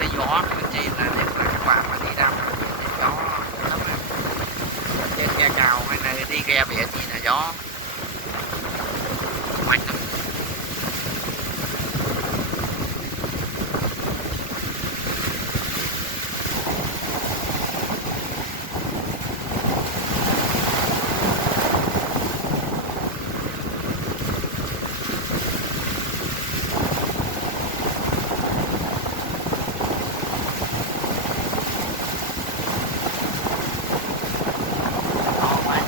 cái gió mình chỉ là nếu mà các bạn mà đi ra ngoài thì gió lắm á. Trên ghe cào hay là đi ghe biển gì là gió mạnh lắm. Gió mạnh,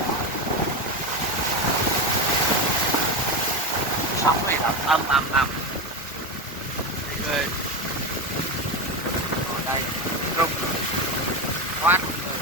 sóng này là âm âm âm. Người ngồi đây rung quá rung người.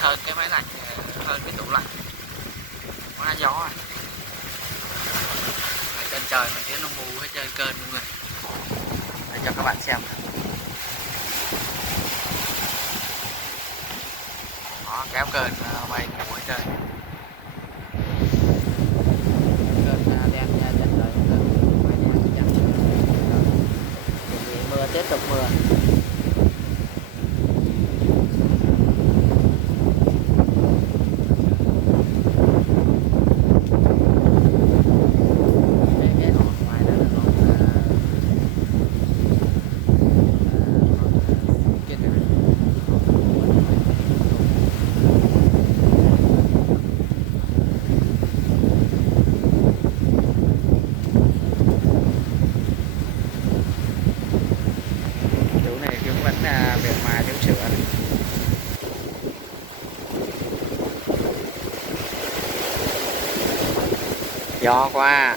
hơn cái máy lạnh, hơn cái tủ lạnh, quá gió à. Ở trên trời mà chứ nó mù hết trên kênh luôn rồi. Để cho các bạn xem. Đó, kéo kênh bay mù hết trơn. Kênh đen nha trên trời, bay đen chẳng chuẩn bị mưa, tiếp tục mưa. Chỗ này cũng vẫn việc mà chỉnh sửa. Gió quá.